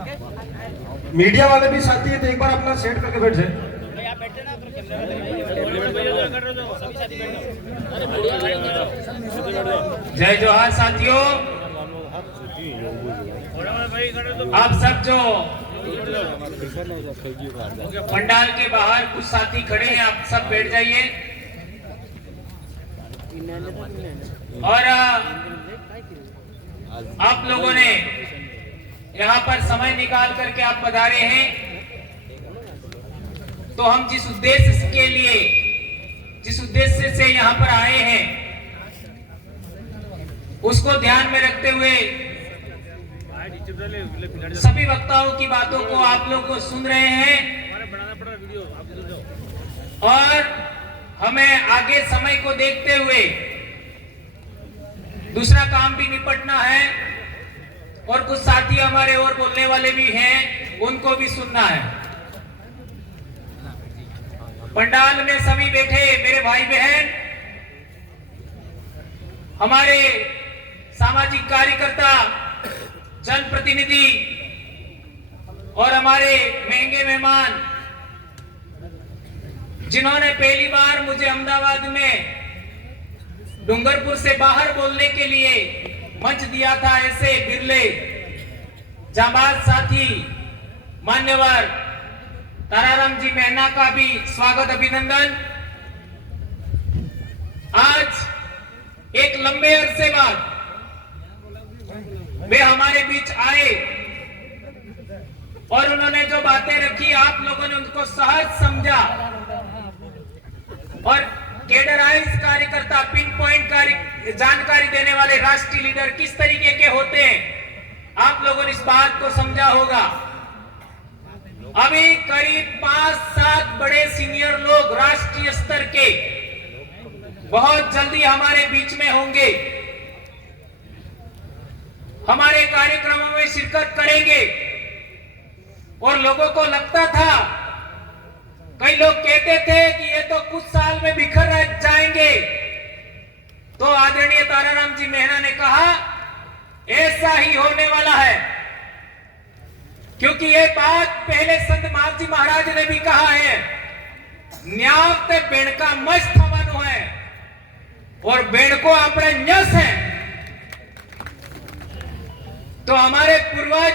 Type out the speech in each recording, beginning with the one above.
Media वाले भी साथी है तो एक बार अपना सेट करके बैठ जाए। जय जोहार साथियों, आप सब जो पंडाल के बाहर कुछ साथी खड़े हैं, आप सब बैठ जाइए। और आप लोगों ने यहाँ पर समय निकाल करके आप पधारे हैं, तो हम जिस उद्देश्य से यहाँ पर आए हैं उसको ध्यान में रखते हुए सभी वक्ताओं की बातों को आप लोग को सुन रहे हैं और हमें आगे समय को देखते हुए दूसरा काम भी निपटना है और कुछ साथी हमारे और बोलने वाले भी हैं, उनको भी सुनना है। पंडाल में सभी बैठे मेरे भाई बहन, हमारे सामाजिक कार्यकर्ता, जनप्रतिनिधि और हमारे महंगे मेहमान, जिन्होंने पहली बार मुझे अहमदाबाद में डूंगरपुर से बाहर बोलने के लिए मंच दिया था, ऐसे बिरले जाबाज साथी मान्यवर ताराराम जी मेहना का भी स्वागत, अभिनंदन। आज एक लंबे अरसे बाद वे हमारे बीच आए और उन्होंने जो बातें रखी, आप लोगों ने उनको सहज समझा और कैडराइज कार्यकर्ता, पिन पॉइंट जानकारी देने वाले राष्ट्रीय लीडर किस तरीके के होते हैं, आप लोगों ने इस बात को समझा होगा। अभी करीब 5-7 बड़े सीनियर लोग राष्ट्रीय स्तर के बहुत जल्दी हमारे बीच में होंगे, हमारे कार्यक्रमों में शिरकत करेंगे। और लोगों को लगता था, कई लोग कहते थे कि ये तो कुछ साल में बिखर जाएंगे, तो आदरणीय ताराराम जी मेहना ने कहा ऐसा ही होने वाला है, क्योंकि ये बात पहले संत मालजी महाराज ने भी कहा है, न्यावते बेणका मस्त थवानु है और बेणको अपने न्यस है। तो हमारे पूर्वज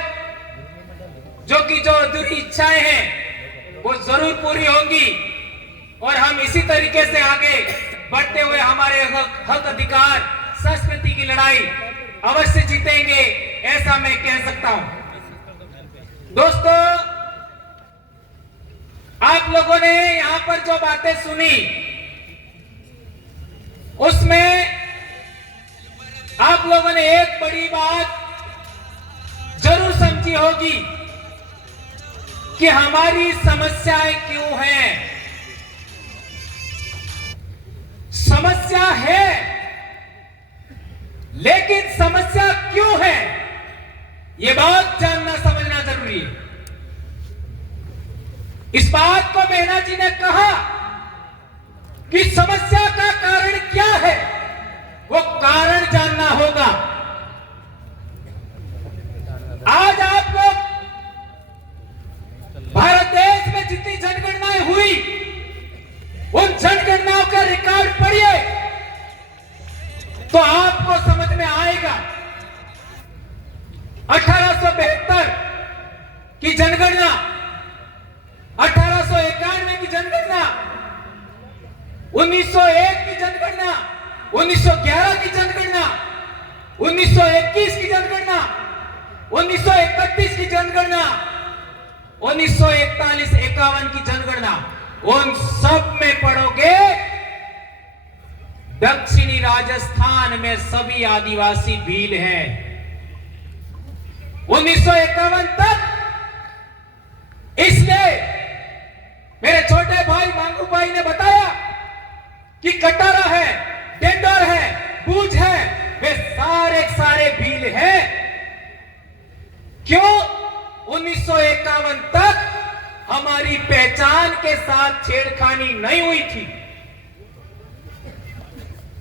जो अधूरी इच्छाएं हैं वो जरूर पूरी होंगी और हम इसी तरीके से आगे बढ़ते हुए हमारे हक अधिकार, संस्कृति की लड़ाई अवश्य जीतेंगे, ऐसा मैं कह सकता हूं। दोस्तों, आप लोगों ने यहां पर जो बातें सुनी उसमें आप लोगों ने एक बड़ी बात जरूर समझी होगी कि हमारी समस्याएं क्यों हैं। समस्या है, लेकिन समस्या क्यों है, यह बात जानना समझना जरूरी है। इस बात को मेहना जी ने कहा कि समस्या का कारण क्या है, वो कारण जानना होगा। आज आप लोग भारत देश में जितनी जनगणनाएं हुई, उन जनगणनाओं का रिकॉर्ड पढ़िए तो आपको समझ में आएगा। 1872 की जनगणना, 1891 की जनगणना, 1901 की जनगणना, 1911 की जनगणना, 1921 की जनगणना, 1931 की जनगणना, 1941-51 की जनगणना, उन सब में पढ़ोगे दक्षिणी राजस्थान में सभी आदिवासी भील हैं। 1951 तक, इसलिए मेरे छोटे भाई मांगू भाई ने बताया कि कटारा है, डेंडर है, बूझ है, वे सारे भील हैं। क्यों? 1951 तक हमारी पहचान के साथ छेड़खानी नहीं हुई थी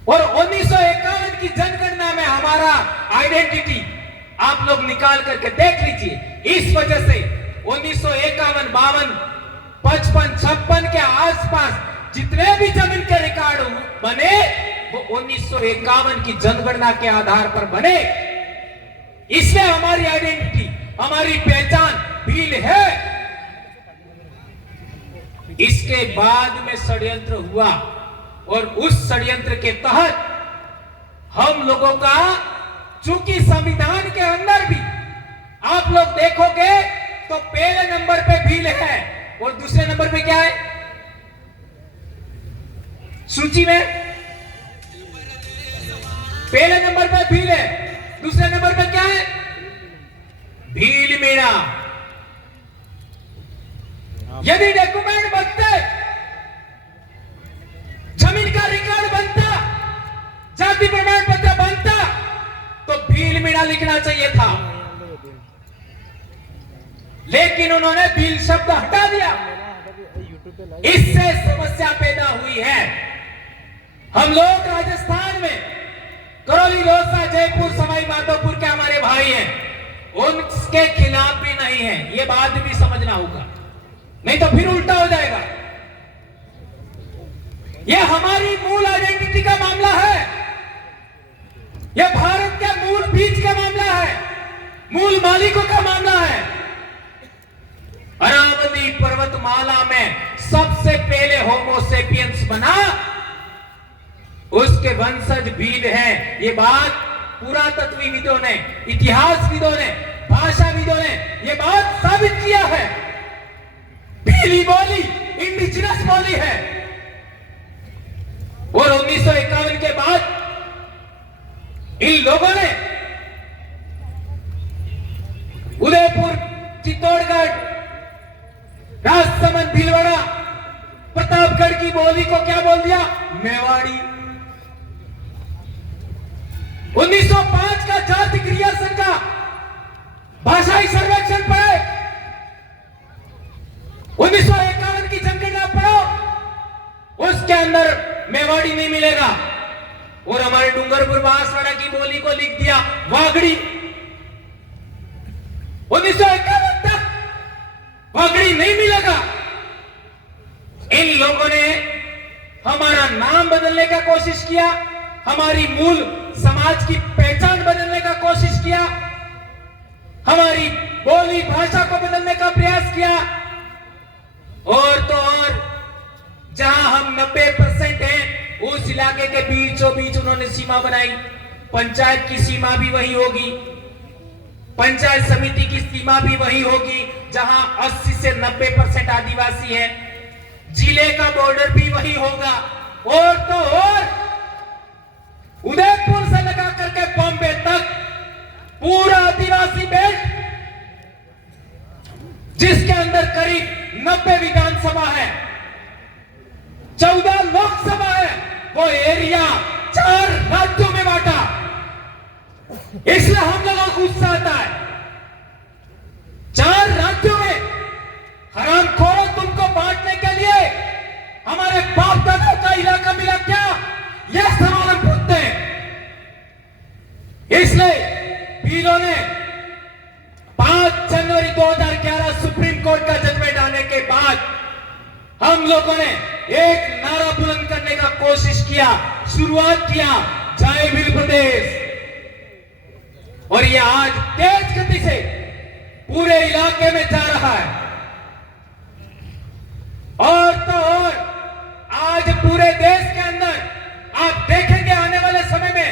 और 1951 की जनगणना में हमारा आइडेंटिटी आप लोग निकाल करके देख लीजिए। इस वजह 1951, 52, 55, 56 के आसपास जितने भी जमीन के रिकॉर्ड बने वो 1951 की जनगणना के आधार पर बने। इसलिए हमारी आइडेंटिटी, हमारी पहचान भील है। इसके बाद में षड्यंत्र हुआ और उस षड्यंत्र के तहत हम लोगों का, चूंकि संविधान के अंदर भी आप लोग देखोगे तो पहले नंबर पे भील है और दूसरे नंबर पे क्या है सूची में? पहले नंबर पे भील है, दूसरे नंबर पे क्या है? भील मीणा। यदि डॉक्यूमेंट बनते, जमीन का रिकॉर्ड बनता, जाति प्रमाण पत्र बनता तो भील मीणा लिखना चाहिए था, लेकिन उन्होंने भील शब्द हटा दिया। इससे समस्या पैदा हुई है। हम लोग राजस्थान में करौली, रोहतक, जयपुर, सवाई माधोपुर के हमारे भाई हैं, उनके खिलाफ भी नहीं है, ये बात भी समझना होगा, नहीं तो फिर उल्टा हो जाएगा। यह हमारी मूल आइडेंटिटी का मामला है, यह भारत के मूल बीज का मामला है, मूल मालिकों का मामला है। अरावली पर्वतमाला में सबसे पहले होमोसेपियंस बना, उसके वंशज भील हैं। ये बात पुरातत्वविदों ने, इतिहासविदों ने, भाषाविदों ने ये बात साबित किया है। भीली बोली इंडिजिनस बोली है और 1951 के बाद इन लोगों ने उदयपुर, चित्तौड़गढ़, राजसमंद, भीलवाड़ा, प्रतापगढ़ की बोली को क्या बोल दिया? मेवाड़ी। 1905 का जाति क्रियासन का भाषाई सर्वेक्षण पढ़े, 1951 की जनगणना पढ़ो, उसके अंदर मेवाड़ी नहीं मिलेगा और हमारे डूंगरपुर बांसवाड़ा की बोली को लिख दिया वागड़ी। 1951 तक वागड़ी नहीं मिलेगा। इन लोगों ने हमारा नाम बदलने का कोशिश किया, हमारी मूल समाज की पहचान बदलने का कोशिश किया, हमारी बोली भाषा को बदलने का प्रयास किया। और तो और जहां हम 90% हैं, उस इलाके के बीचों बीच उन्होंने सीमा बनाई। पंचायत की सीमा भी वही होगी, पंचायत समिति की सीमा भी वही होगी जहां 80 से 90% आदिवासी है। जिले का बॉर्डर भी वही होगा। और तो और उदयपुर से लगा करके बॉम्बे तक पूरा आदिवासी बेल्ट, जिसके अंदर करीब 90 विधानसभा है, 14 लोकसभा है, वो एरिया 4 राज्यों में बांटा। इसलिए हम लोगों को गुस्सा आता है। 4 राज्यों में हरामखोरों तुमको बांटने के लिए हमारे बाप दादा का इलाका मिला क्या? यह सवाल हम पूछते हैं। इसलिए भीलों ने 5 जनवरी 2011 सुप्रीम कोर्ट का जजमेंट आने के बाद हम लोगों ने एक नारा बुलंद करने का कोशिश किया, शुरुआत किया, जय भील प्रदेश। और यह आज तेज गति से पूरे इलाके में जा रहा है। और तो और आज पूरे देश के अंदर आप देखेंगे आने वाले समय में,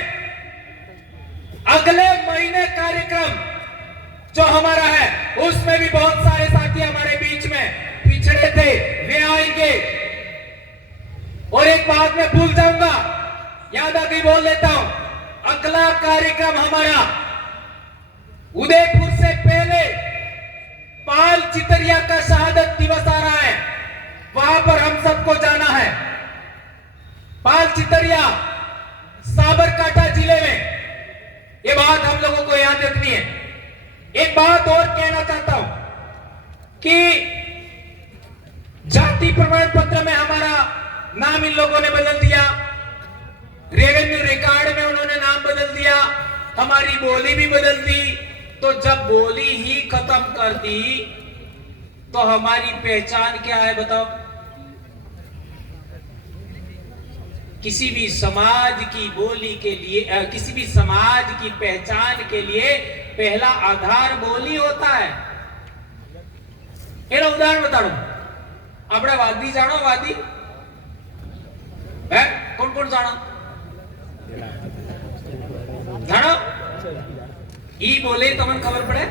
अगले महीने कार्यक्रम जो हमारा है उसमें भी बहुत सारे साथी हमारे बीच में पिछड़े थे, वे आएंगे। और एक बात मैं भूल जाऊंगा, याद आ गई, बोल लेता हूं। अगला कार्यक्रम हमारा उदयपुर से पहले पाल चितरिया का शहादत दिवस आ रहा है, वहां पर हम सबको जाना है। पाल चितरिया साबरकांठा जिले में, ये बात हम लोगों को याद रखनी है। एक बात और कहना चाहता हूं कि जाति प्रमाण पत्र में हमारा नाम इन लोगों ने बदल दिया, रेवेन्यू रिकॉर्ड में उन्होंने नाम बदल दिया, हमारी बोली भी बदल दी। तो जब बोली ही खत्म कर दी तो हमारी पहचान क्या है बताओ? किसी भी समाज की बोली के लिए, किसी भी समाज की पहचान के लिए पहला आधार बोली होता है। एनो उदाहरण बताओ, अपने वादी जानो? वादी है कौन कौन जानो? जानो ई बोले तमन खबर पड़े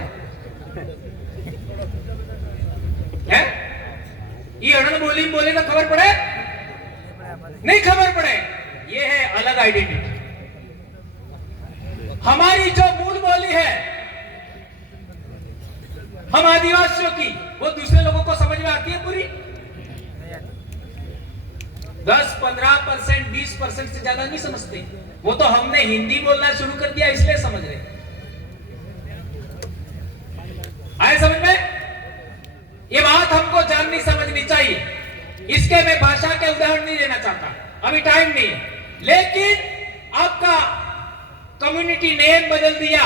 है? ई अड़न बोली बोले तो खबर पड़े? नहीं खबर पड़े। ये है अलग आइडेंटिटी। हमारी जो मूल बोली है हम आदिवासियों की, वो दूसरे लोगों को समझ में आती है पूरी? 10, 15%, 20% से ज्यादा नहीं समझते। वो तो हमने हिंदी बोलना शुरू कर दिया इसलिए समझ रहे। आए समझ में? ये बात हमको जाननी समझनी चाहिए। इसके मैं भाषा के उदाहरण नहीं देना चाहता, अभी टाइम नहीं है। लेकिन आपका कम्युनिटी नेम बदल दिया,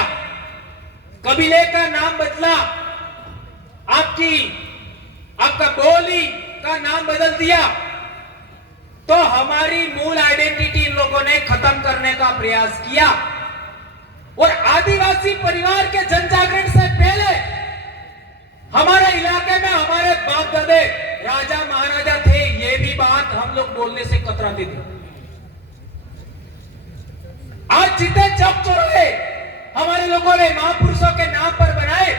कबीले का नाम बदला, आपका बोली का नाम बदल दिया, तो हमारी मूल आइडेंटिटी इन लोगों ने खत्म करने का प्रयास किया। और आदिवासी परिवार के जनजागरण से पहले हमारे इलाके में हमारे बाप दादे राजा महाराजा थे, ये भी बात हम लोग बोलने से कतराते थे। आज जितने चौक चौराहे हमारे लोगों ने महापुरुषों के नाम पर बनाए,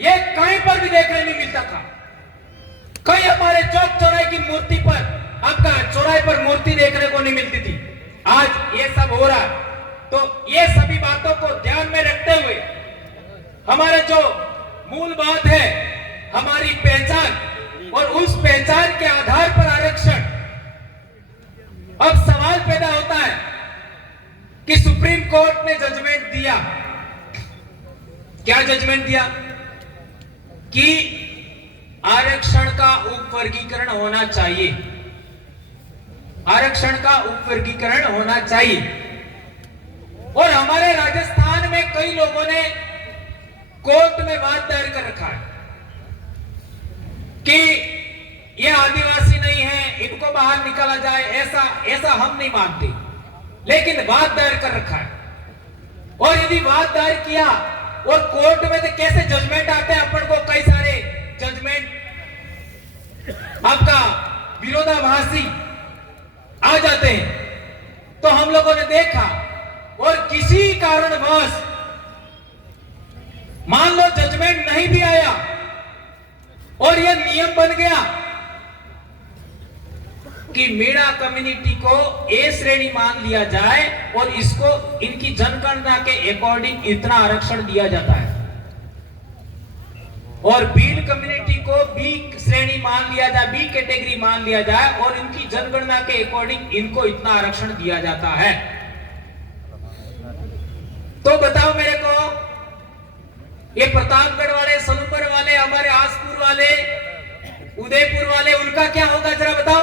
ये कहीं पर भी देखने नहीं मिलता था। कहीं हमारे चौक चौराहे की मूर्ति पर, आपका चौराहे पर मूर्ति देखने को नहीं मिलती थी। आज ये सब हो रहा है। तो ये सभी बातों को ध्यान में रखते हुए हमारा जो मूल बात है हमारी पहचान, और उस पहचान के आधार पर आरक्षण, अब सवाल पैदा होता है कि सुप्रीम कोर्ट ने जजमेंट दिया। क्या जजमेंट दिया? कि आरक्षण का उपवर्गीकरण होना चाहिए, आरक्षण का उपवर्गीकरण होना चाहिए। और हमारे राजस्थान में कई लोगों ने कोर्ट में बात दायर कर रखा है कि ये आदिवासी नहीं है, इनको बाहर निकाला जाए। ऐसा हम नहीं मानते, लेकिन बात दायर कर रखा है। और यदि बात दायर किया और कोर्ट में तो कैसे जजमेंट आते हैं, अपन को कई सारे जजमेंट आपका विरोधाभासी आ जाते हैं। तो हम लोगों ने देखा, और किसी कारणवश मान लो जजमेंट नहीं भी आया और यह नियम बन गया कि मीणा कम्युनिटी को ए श्रेणी मान लिया जाए और इसको इनकी जनगणना के अकॉर्डिंग इतना आरक्षण दिया जाता है, और भील कम्युनिटी को बी श्रेणी मान लिया जाए, बी कैटेगरी मान लिया जाए, और इनकी जनगणना के अकॉर्डिंग इनको इतना आरक्षण दिया जाता है। तो बताओ मेरे को, ये प्रतापगढ़ वाले, सलूपर वाले, हमारे आसपुर वाले, उदयपुर वाले, उनका क्या होगा जरा बताओ?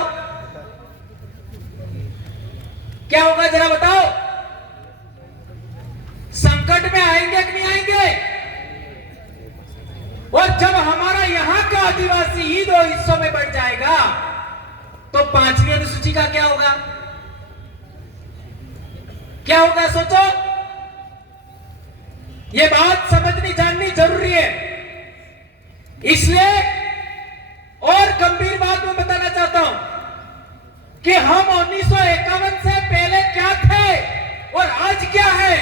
क्या होगा जरा बताओ? संकट में आएंगे कि नहीं आएंगे? और जब हमारा यहां का आदिवासी ही 2 हिस्सों में बढ़ जाएगा, तो 5वीं अनुसूची का क्या होगा? क्या होगा सोचो। ये बात समझनी जाननी जरूरी है। इसलिए और गंभीर बात मैं बताना चाहता हूं कि हम 1951 से पहले क्या थे और आज क्या है।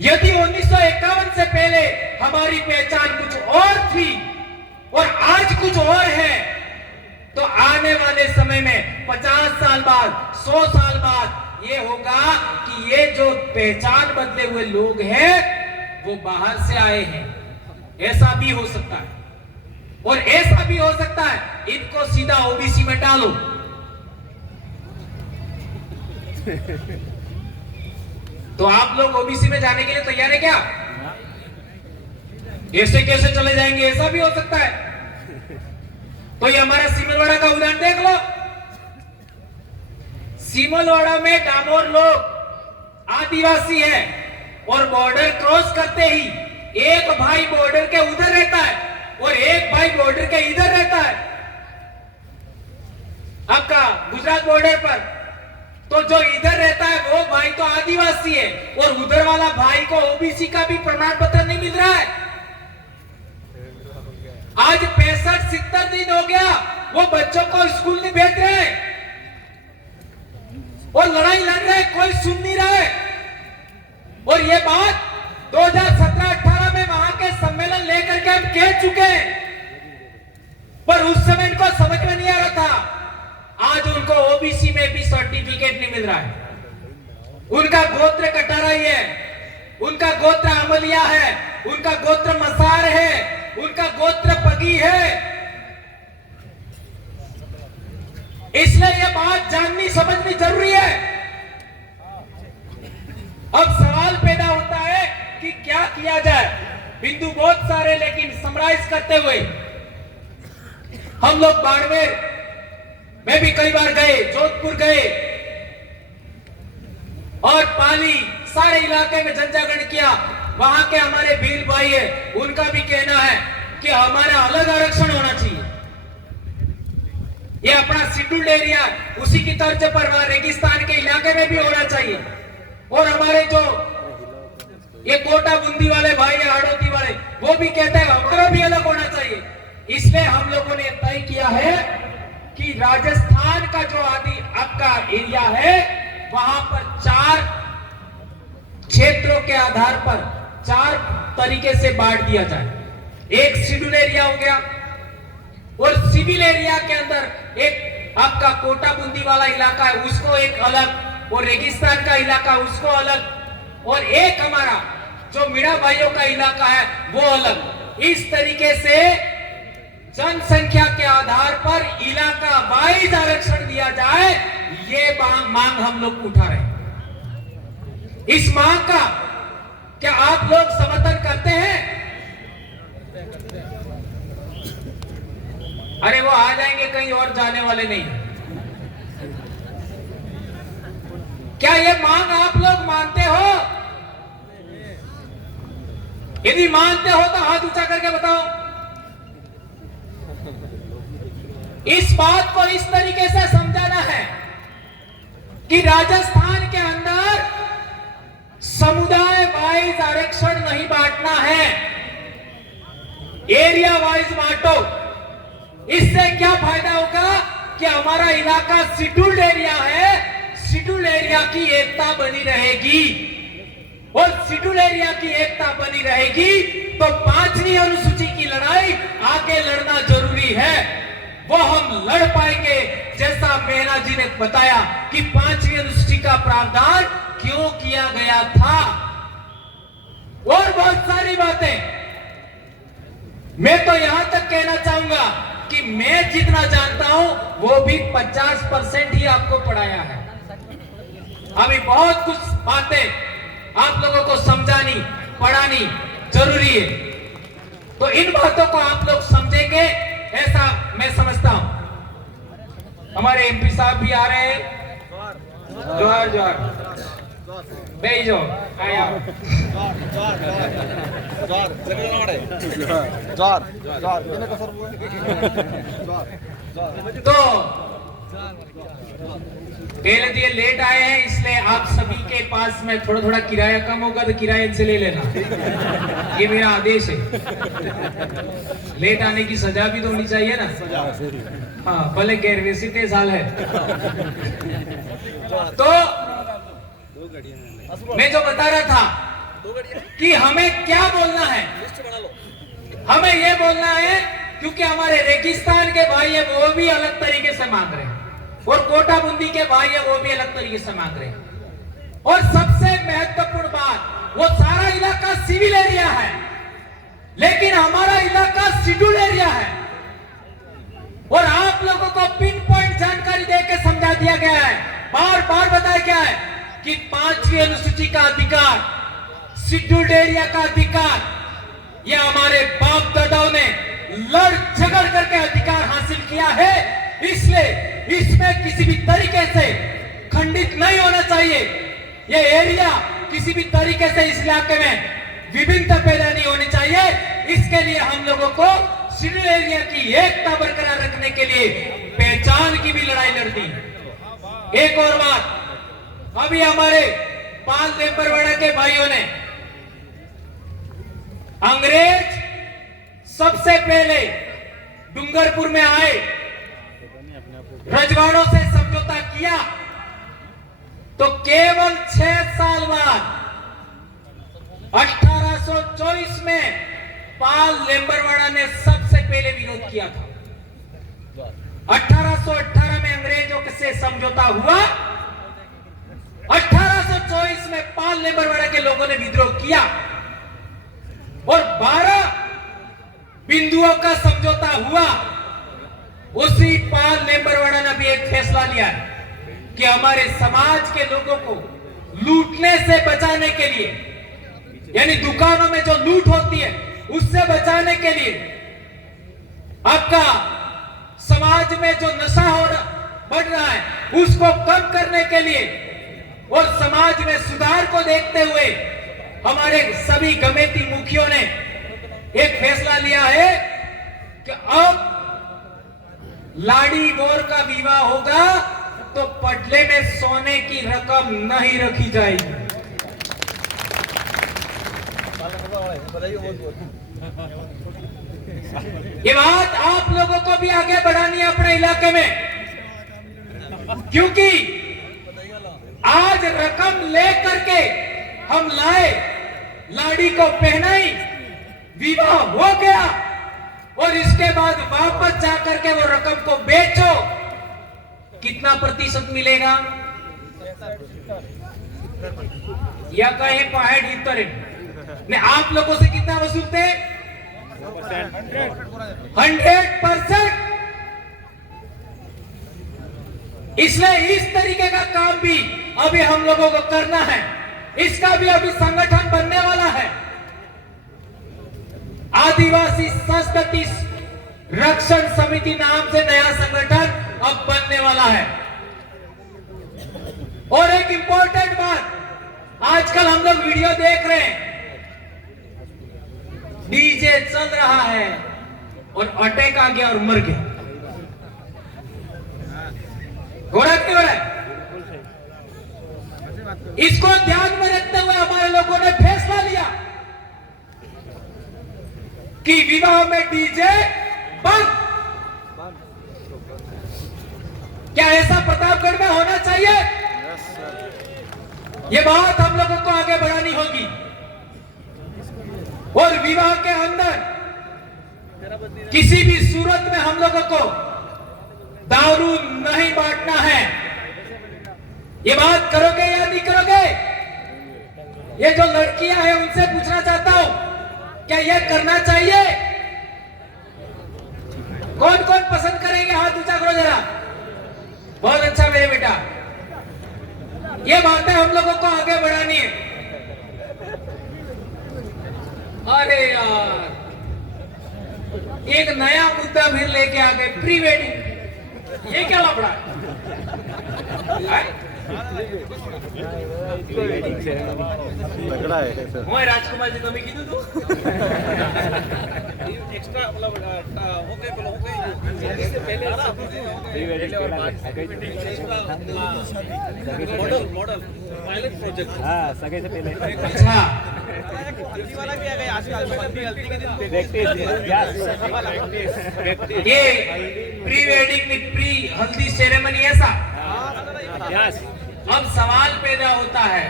यदि 1951 से पहले हमारी पहचान कुछ और थी और आज कुछ और है, तो आने वाले समय में 50 साल बाद, 100 साल बाद ये होगा कि ये जो पहचान बदले हुए लोग हैं वो बाहर से आए हैं। ऐसा भी हो सकता है, और ऐसा भी हो सकता है इनको सीधा ओबीसी में डालो। तो आप लोग ओबीसी में जाने के लिए तैयार है क्या? ऐसे कैसे चले जाएंगे? ऐसा भी हो सकता है। तो ये हमारा सीमलवाड़ा का उदाहरण देख लो। सीमलवाड़ा में डामोर लोग आदिवासी है, और बॉर्डर क्रॉस करते ही एक भाई बॉर्डर के उधर रहता है और एक भाई बॉर्डर के इधर रहता है, आपका गुजरात बॉर्डर पर, तो जो इधर रहता है वो भाई तो आदिवासी है, और उधर वाला भाई को ओबीसी का भी प्रमाण पत्र नहीं मिल रहा है। आज 65-70 दिन हो गया वो बच्चों को स्कूल नहीं भेज रहे, और लड़ाई लड़ रहे, कोई सुन नहीं रहा है। और ये बात 2017-18 में वहां के सम्मेलन लेकर के हम कह चुके हैं, पर उस समय इनको समझ में नहीं आ रहा था। आज उनको ओबीसी में भी सर्टिफिकेट नहीं मिल रहा है। उनका गोत्र कटाराई है, उनका गोत्र अमलिया है, उनका गोत्र मसार है, उनका गोत्र पगी है। इसलिए यह बात जाननी समझनी जरूरी है। अब सवाल पैदा होता है कि क्या किया जाए। बिंदु बहुत सारे, लेकिन समराइज करते हुए, हम लोग बाड़मेर में भी कई बार गए, जोधपुर गए और पाली सारे इलाके में जनजागरण किया। वहां के हमारे भील भाई है, उनका भी कहना है कि हमारा अलग आरक्षण होना चाहिए। ये अपना शेड्यूल्ड एरिया उसी की तर्ज पर वहां रेगिस्तान के इलाके में भी होना चाहिए। और हमारे जो ये कोटा बूंदी वाले भाई है, हाड़ौती वाले, वो भी कहते हैं हमारा भी अलग होना चाहिए। इसलिए हम लोगों ने तय किया है कि राजस्थान का जो आदि आपका एरिया है, वहां पर 4 क्षेत्रों के आधार पर 4 तरीके से बांट दिया जाए। एक शेड्यूल एरिया हो गया, और सिविल एरिया के अंदर एक आपका कोटा बूंदी वाला इलाका है, उसको एक अलग, और रेगिस्तान का इलाका उसको अलग, और एक हमारा जो मीणा भाइयों का इलाका है वो अलग। इस तरीके से जनसंख्या के आधार पर इलाका वाइज आरक्षण दिया जाए, ये मांग हम लोग उठा रहे हैं। इस मांग का क्या आप लोग समर्थन करते हैं? अरे वो आ जाएंगे, कहीं और जाने वाले नहीं। क्या ये मांग आप लोग मानते हो? यदि मानते हो तो हाथ ऊंचा करके बताओ। इस बात को इस तरीके से समझाना है कि राजस्थान के अंदर समुदाय वाइज आरक्षण नहीं बांटना है, एरिया वाइज बांटो। इससे क्या फायदा होगा कि हमारा इलाका शेड्यूल्ड एरिया है, शेड्यूल्ड एरिया की एकता बनी रहेगी, और शेड्यूल एरिया की एकता बनी रहेगी तो 5वीं अनुसूची की लड़ाई आगे लड़ना जरूरी है। वो हम लड़ पाएंगे, जैसा मेहना जी ने बताया कि 5वीं अनुसूची का प्रावधान क्यों किया गया था, और बहुत सारी बातें। मैं तो यहां तक कहना चाहूंगा कि मैं जितना जानता हूं वो भी 50% ही आपको पढ़ाया है। अभी बहुत कुछ बातें आप लोगों को समझानी पढ़ानी जरूरी है, तो इन बातों को आप लोग समझेंगे ऐसा मैं समझता हूं। हमारे एमपी साहब भी आ रहे हैं। जोहार जोहार बेजो आया तो पहले तो ये लेट आए हैं, इसलिए आप सभी के पास में थोड़ा थोड़ा किराया कम होगा तो किराया इनसे ले लेना, ये मेरा आदेश है। लेट आने की सजा भी तो होनी चाहिए ना। हाँ, भले गैर वैसे साल है। तो मैं जो बता रहा था कि हमें क्या बोलना है, हमें ये बोलना है क्योंकि हमारे रेगिस्तान के भाई है वो भी अलग तरीके से मांग रहे हैं, और कोटा बूंदी के भाई है वो भी अलग तरीके से मांग रहे हैं। और सबसे महत्वपूर्ण बात, वो सारा इलाका सिविल एरिया है, लेकिन हमारा इलाका शेड्यूल एरिया है। और आप लोगों को पिन पॉइंट जानकारी देकर समझा दिया गया है, बार बार बताया गया है कि 5वीं अनुसूची का अधिकार, शेड्यूल्ड एरिया का अधिकार, ये हमारे बाप दादाओं ने लड़ झगड़ करके अधिकार हासिल किया है। इसलिए इसमें किसी भी तरीके से खंडित नहीं होना चाहिए। ये एरिया किसी भी तरीके से इस इलाके में विभिन्नता पैदा नहीं होनी चाहिए। इसके लिए हम लोगों को सिविल एरिया की एकता बरकरार रखने के लिए पहचान की भी लड़ाई लड़ती। एक और बात, अभी हमारे पाल देवबरवाड़ा के भाइयों ने अंग्रेज सबसे पहले डूंगरपुर में आए, रजवाड़ों से समझौता किया, तो केवल 6 साल बाद 1824 में पाल देवबरवाड़ा ने सबसे पहले विरोध किया था। 1818 में अंग्रेजों से समझौता हुआ, 1824 में पाल देवबरवाड़ा के लोगों ने विद्रोह किया और 12 बिंदुओं का समझौता हुआ। उसी पाल देवबरवाड़ा ने भी एक फैसला लिया है कि हमारे समाज के लोगों को लूटने से बचाने के लिए, यानी दुकानों में जो लूट होती है उससे बचाने के लिए, आपका समाज में जो नशा बढ़ रहा है उसको कम करने के लिए और समाज में सुधार को देखते हुए हमारे सभी गमेती मुखियों ने एक फैसला लिया है कि अब लाड़ी बोर का विवाह होगा तो पटले में सोने की रकम नहीं रखी जाएगी। ये बात आप लोगों को भी आगे बढ़ानी है अपने इलाके में, क्योंकि आज रकम लेकर के हम लाए, लाड़ी को पहनाई, विवाह हो गया और इसके बाद वापस जाकर के वो रकम को बेचो, कितना प्रतिशत मिलेगा? या कहीं 60-70 ने आप लोगों से कितना वसूलते? 100%। इसलिए इस तरीके का काम भी अभी हम लोगों को करना है। इसका भी अभी संगठन बनने वाला है। आदिवासी संस्कृति रक्षण समिति नाम से नया संगठन अब बनने वाला है। और एक इंपॉर्टेंट बात, आजकल हम लोग वीडियो देख रहे हैं, डीजे चल रहा है और अटैक आ गया और मर गया। हो रहा क्यों हो रहा है? इसको ध्यान में रखते हुए हमारे लोगों ने फैसला लिया कि विवाह में डीजे बंद। क्या ऐसा प्रतापगढ़ में होना चाहिए? ये बात हम लोगों को आगे बढ़ानी होगी। और विवाह के अंदर किसी भी सूरत में हम लोगों को दारू नहीं बांटना है। ये बात करोगे या नहीं करोगे? ये जो लड़कियां हैं उनसे पूछना चाहता हूं, क्या ये करना चाहिए? कौन कौन पसंद करेंगे? हाथ ऊंचा करो जरा। बहुत अच्छा मेरे बेटा, ये बातें हम लोगों को आगे बढ़ानी है। अरे यार, एक नया मुद्दा फिर लेके आ गए, प्री वेडिंग। ये क्या लफड़ा है? मैं राजकुमार जी को भी कीधु तू एक्स्ट्रा मतलब ओके बोलो ओके इससे पहले मॉडल पायलट प्रोजेक्ट। हां, सगे से पहले। अच्छा, हल्दी वाला भी आ गया आजकल। हल्दी के दिन देखते हैं ये प्री वेडिंग प्री हल्दी सेरेमनी ऐसा। यस। अब सवाल पैदा होता है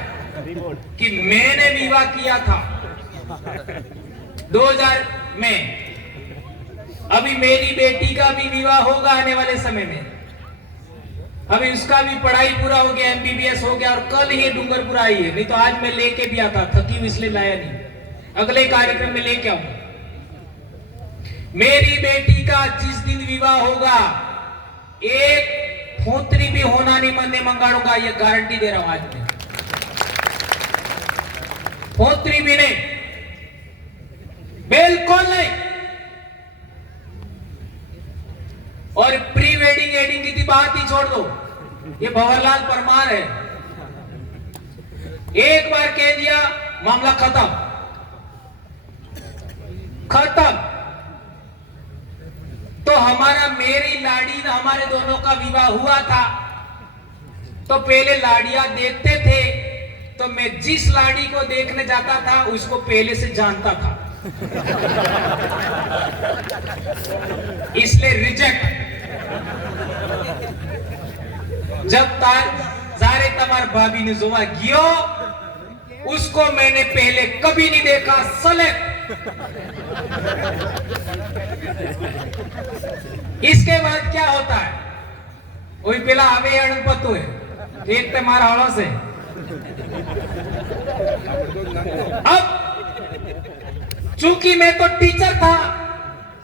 कि मैंने विवाह किया था 2000 में, अभी मेरी बेटी का भी विवाह होगा आने वाले समय में, अभी उसका भी पढ़ाई पूरा हो गया, MBBS हो गया और कल ही डूंगरपुर आई है। नहीं तो आज मैं लेके भी आता, थकी हुई इसलिए लाया नहीं, अगले कार्यक्रम में लेके आऊंगा। मेरी बेटी का जिस दिन विवाह होगा एक फोतरी भी होना नहीं मन्ने मंगाड़ूंगा, ये गारंटी दे रहा हूं आज मैं। फोतरी भी नहीं, बिल्कुल नहीं। और प्री वेडिंग एडिंग की बात ही छोड़ दो, ये भंवरलाल परमार है, एक बार कह दिया मामला खत्म खत्म। मेरी लाड़ी हमारे दोनों का विवाह हुआ था, तो पहले लाड़ियां देखते थे, तो मैं जिस लाड़ी को देखने जाता था उसको पहले से जानता था, इसलिए रिजेक्ट। जब जारे तमार भाभी ने जोवा गियो, उसको मैंने पहले कभी नहीं देखा, सेलेक्ट। इसके बाद क्या होता है, वही पहला हमें अणपतु है, एक ते मारा हड़ो से। अब चूंकि मैं तो टीचर था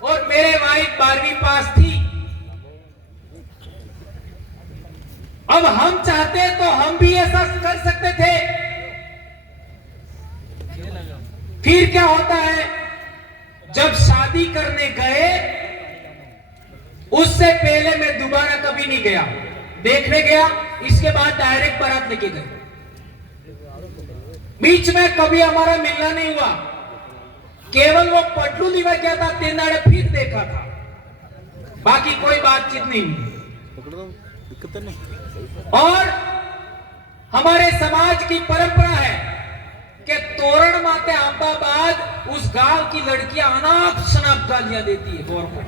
और मेरे वाइफ 12वीं पास थी, अब हम चाहते तो हम भी ऐसा कर सकते थे। फिर क्या होता है, जब शादी करने गए उससे पहले मैं दोबारा कभी नहीं गया, देखने गया, इसके बाद डायरेक्ट बारात लेके गए। बीच में कभी हमारा मिलना नहीं हुआ, केवल वो पटलू लिवा क्या था, तेनाड़े फिर देखा था, बाकी कोई बातचीत नहीं हुई। और हमारे समाज की परंपरा है कि तोरण माते आंबा बाद उस गांव की लड़कियां अनाप शनाप गालियां देती है गौर को।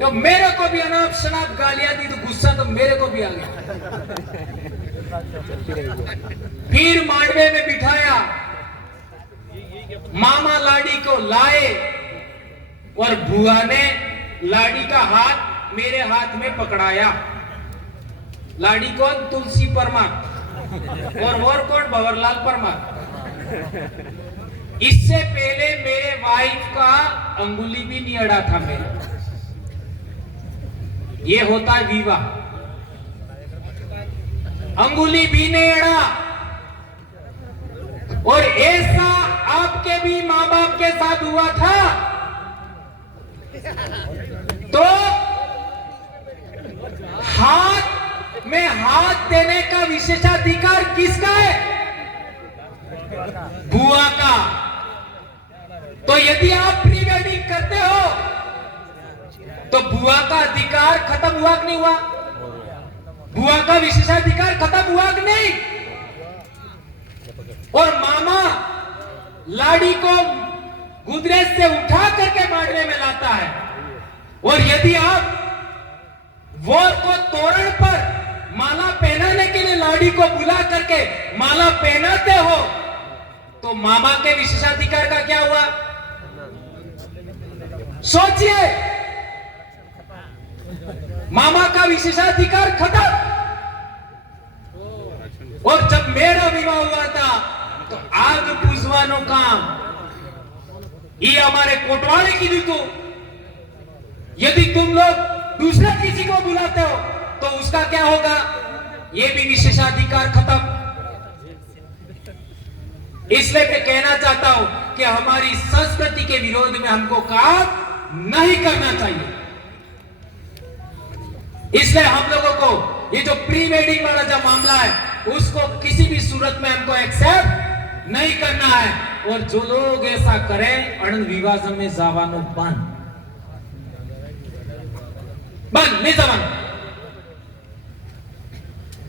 तो मेरे को भी अनाप शनाप गालियां दी तो गुस्सा तो मेरे को भी आ गया। फिर मांडवे में बिठाया, मामा लाड़ी को लाए और बुआ ने लाड़ी का हाथ मेरे हाथ में पकड़ाया। लाड़ी कौन, तुलसी परमार, और कौन, भंवरलाल परमार। इससे पहले मेरे वाइफ का अंगुली भी नहीं अड़ा था मेरे। ये होता है विवाह, अंगुली भी नहीं अड़ा। और ऐसा आपके भी माँ बाप के साथ हुआ था, तो हाथ में हाथ देने का विशेषाधिकार किसका है, बुआ का। तो यदि आप प्री वेडिंग करते हो तो बुआ का अधिकार खत्म हुआ कि नहीं हुआ, बुआ का विशेषाधिकार खत्म हुआ कि नहीं। और मामा लाड़ी को गुदरेज से उठा करके मांडवे में लाता है, और यदि आप वोर को तोरण पर माला पहनाने के लिए लाड़ी को बुला करके माला पहनाते हो, तो मामा के विशेषाधिकार का क्या हुआ, सोचिए। मामा का विशेषाधिकार खत्म। और जब मेरा विवाह हुआ था तो आग बुझवानो काम ये हमारे कोटवाले की दी। तो यदि तुम लोग दूसरा किसी को बुलाते हो तो उसका क्या होगा, ये भी विशेषाधिकार खत्म। इसलिए मैं कहना चाहता हूं कि हमारी संस्कृति के विरोध में हमको काम नहीं करना चाहिए। इसलिए हम लोगों को ये जो प्री वेडिंग वाला जो मामला है उसको किसी भी सूरत में हमको एक्सेप्ट नहीं करना है। और जो लोग ऐसा करें अणन विवाह में जावानो बंद नहीं जवान,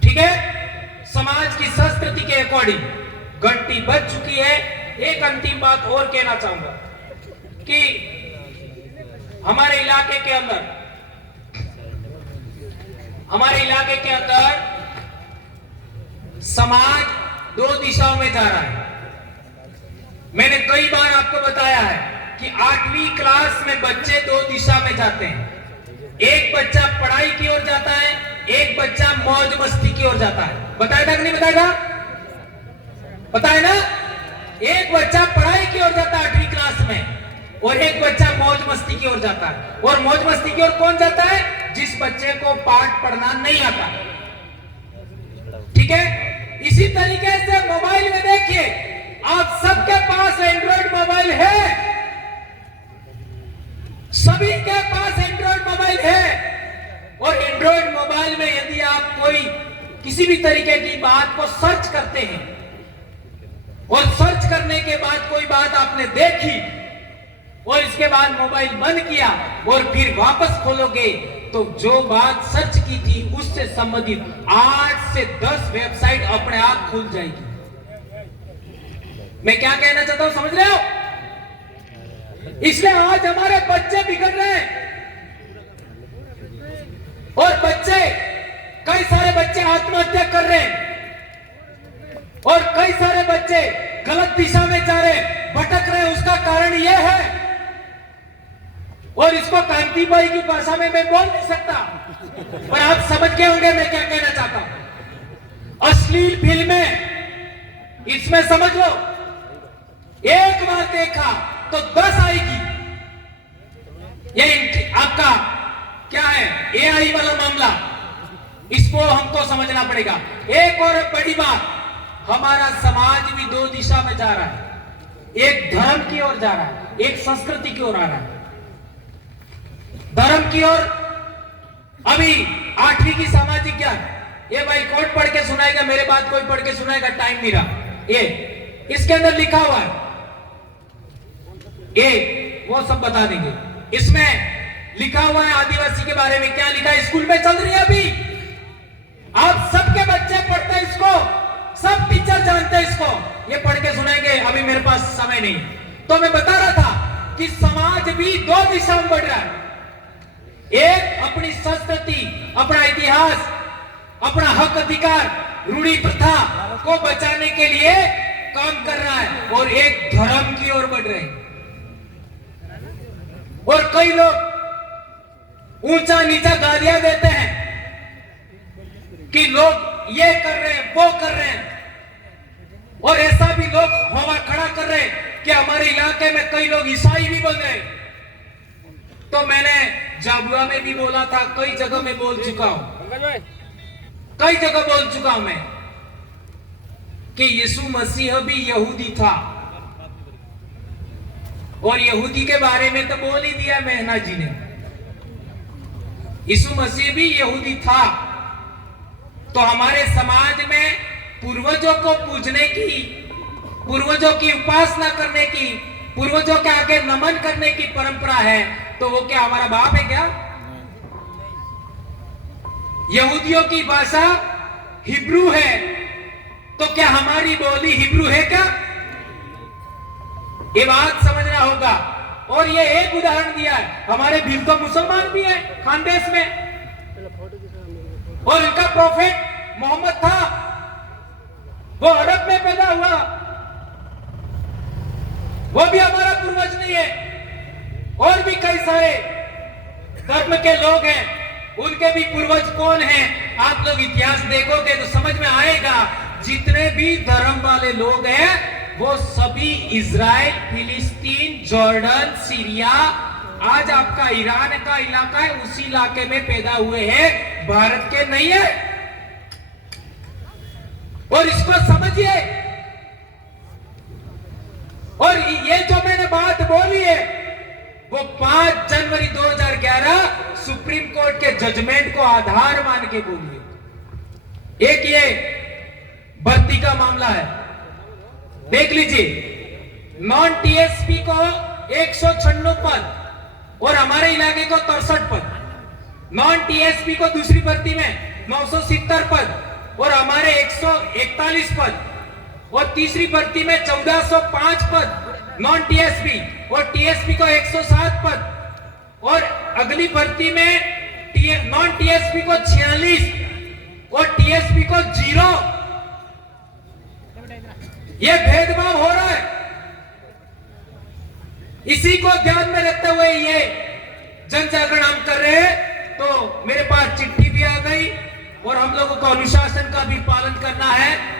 ठीक है। समाज की संस्कृति के अकॉर्डिंग घंटी बज चुकी है। एक अंतिम बात और कहना चाहूंगा कि हमारे इलाके के अंदर समाज दो दिशाओं में जा रहा है। मैंने कई बार आपको बताया है कि 8वीं क्लास में बच्चे दो दिशा में जाते हैं। एक बच्चा पढ़ाई की ओर जाता है, एक बच्चा मौज मस्ती की ओर जाता है। बताया था कि नहीं बताया था? बताया ना? एक बच्चा पढ़ाई की ओर जाता है 8वीं क्लास में, और एक बच्चा मौज मस्ती की ओर जाता है। और मौज मस्ती की ओर कौन जाता है? जिस बच्चे को पाठ पढ़ना नहीं आता, ठीक है। इसी तरीके से मोबाइल में देखिए, आप सबके पास एंड्रॉइड मोबाइल है, सभी के पास एंड्रॉइड मोबाइल है। और एंड्रॉइड मोबाइल में यदि आप कोई किसी भी तरीके की बात को सर्च करते हैं और सर्च करने के बाद कोई बात आपने देखी और इसके बाद मोबाइल बंद किया और फिर वापस खोलोगे तो जो बात सर्च की थी उससे संबंधित 8 से 10 वेबसाइट अपने आप खुल जाएगी। मैं क्या कहना चाहता हूं, समझ रहे हो? इसलिए आज हमारे बच्चे बिगड़ रहे हैं और कई सारे बच्चे आत्महत्या कर रहे हैं और कई सारे बच्चे गलत दिशा में जा रहे हैं, भटक रहे हैं। उसका कारण यह है, और इसको कांतिबाई की भाषा में मैं बोल नहीं सकता, पर आप समझ गए होंगे मैं क्या कहना चाहता हूं। अश्लील फिल्में, इसमें समझ लो, एक बार देखा तो 10 आएगी। ये आपका क्या है, एआई वाला मामला, इसको हमको समझना पड़ेगा। एक और बड़ी बात, हमारा समाज भी 2 दिशा में जा रहा है, एक धर्म की ओर जा रहा है, एक संस्कृति की ओर आ रहा है। धर्म की ओर अभी 8वीं की सामाजिक ज्ञान, ये भाई कौन पढ़ के सुनाएगा, मेरे बात कोई पढ़ के सुनाएगा, टाइम नहीं रहा। ये इसके अंदर लिखा हुआ है, ये वो सब बता देंगे। इसमें लिखा हुआ है आदिवासी के बारे में, क्या लिखा है, स्कूल में चल रही है अभी, आप सबके बच्चे पढ़ते हैं इसको, सब टीचर जानते हैं इसको, ये पढ़ के सुनाएंगे, अभी मेरे पास समय नहीं। तो मैं बता रहा था कि समाज भी 2 दिशा में बढ़ रहा है। एक अपनी संस्कृति, अपना इतिहास, अपना हक अधिकार, रूढ़ी प्रथा को बचाने के लिए काम कर रहा है, और एक धर्म की ओर बढ़ रहे हैं। और कई लोग ऊंचा नीचा गालियां देते हैं कि लोग ये कर रहे हैं, वो कर रहे हैं, और ऐसा भी लोग हवा खड़ा कर रहे हैं कि हमारे इलाके में कई लोग ईसाई भी बन रहे हैं। तो मैंने जाबुआ में भी बोला था, कई जगह में बोल चुका हूं, कई जगह बोल चुका हूं मैं कि यीशु मसीह भी यहूदी था, और यहूदी के बारे में तो बोल ही दिया मेहना जी ने, यीशु मसीह भी यहूदी था। तो हमारे समाज में पूर्वजों को पूजने की, पूर्वजों की उपासना करने की, पूर्वजों के आगे नमन करने की परंपरा है, तो वो क्या हमारा बाप है क्या? यहूदियों की भाषा हिब्रू है, तो क्या हमारी बोली हिब्रू है क्या? ये बात समझना होगा। और ये एक उदाहरण दिया है, हमारे भील तो मुसलमान भी है खानदेश में, और इनका प्रॉफिट मोहम्मद था, वो अरब में पैदा हुआ, वो भी हमारा पूर्वज नहीं है। और भी कई सारे धर्म के लोग हैं, उनके भी पूर्वज कौन हैं? आप लोग इतिहास देखोगे तो समझ में आएगा। जितने भी धर्म वाले लोग हैं वो सभी इजराइल, फिलिस्तीन, जॉर्डन, सीरिया, आज आपका ईरान का इलाका है, उसी इलाके में पैदा हुए हैं, भारत के नहीं है। और इसको समझिए। और ये जो मैंने बात बोली है वो 5 जनवरी 2011 सुप्रीम कोर्ट के जजमेंट को आधार मान के बोलिए। एक ये भर्ती का मामला है, देख लीजिए, नॉन टीएसपी को 196 पद और हमारे इलाके को 63 पद, नॉन टीएसपी को दूसरी भर्ती में 970 पद और हमारे 141 पद, और तीसरी भर्ती में 1405 पद नॉन टीएसपी, और टीएसपी को 107 पद, और अगली भर्ती में नॉन टीएसपी को 46 और टीएसपी को 0। यह भेदभाव हो रहा है। इसी को ध्यान में रखते हुए ये जन जागरण हम कर रहे हैं। तो मेरे पास चिट्ठी भी आ गई, और हम लोगों को अनुशासन का भी पालन करना है।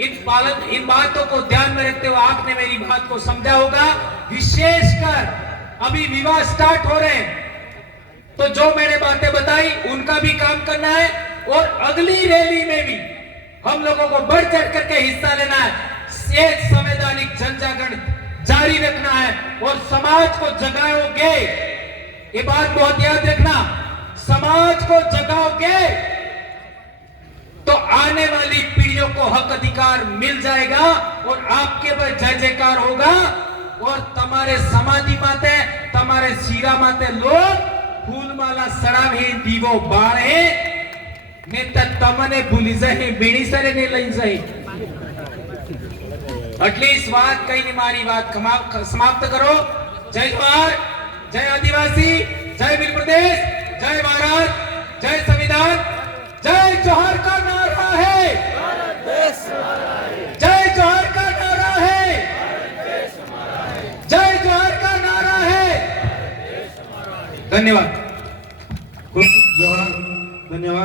इन बातों को ध्यान में रखते हुए आपने मेरी बात को समझा होगा। विशेषकर अभी विवाह स्टार्ट हो रहे हैं, तो जो मैंने बातें बताई उनका भी काम करना है, और अगली रैली में भी हम लोगों को बढ़ चढ़ करके हिस्सा लेना है। एक संवैधानिक जन जागरण जारी रखना है और समाज को जगाओगे, ये बात बहुत याद रखना, समाज को जगाओगे तो आने वाली पीढ़ियों को हक अधिकार मिल जाएगा और आपके पर जय जयकार होगा। और तुम्हारे समाधि माते शिरा माते लोग फूलमाला सड़ावे दीवो बाळे ने तमने भूली जाए बेणी सरे ने लई जाए એટલી વાત કહીને મારી વાત સમાપ્ત કરો. જય જવાહર, જય આદિવાસી, જય વીર પ્રદેશ, જય ભારત, જય સંવિધાન, जय जोहर का नारा है, जय जोहर का नारा है, जय जोहर का नारा है. धन्यवाद. खूप खूप जोहार. धन्यवाद.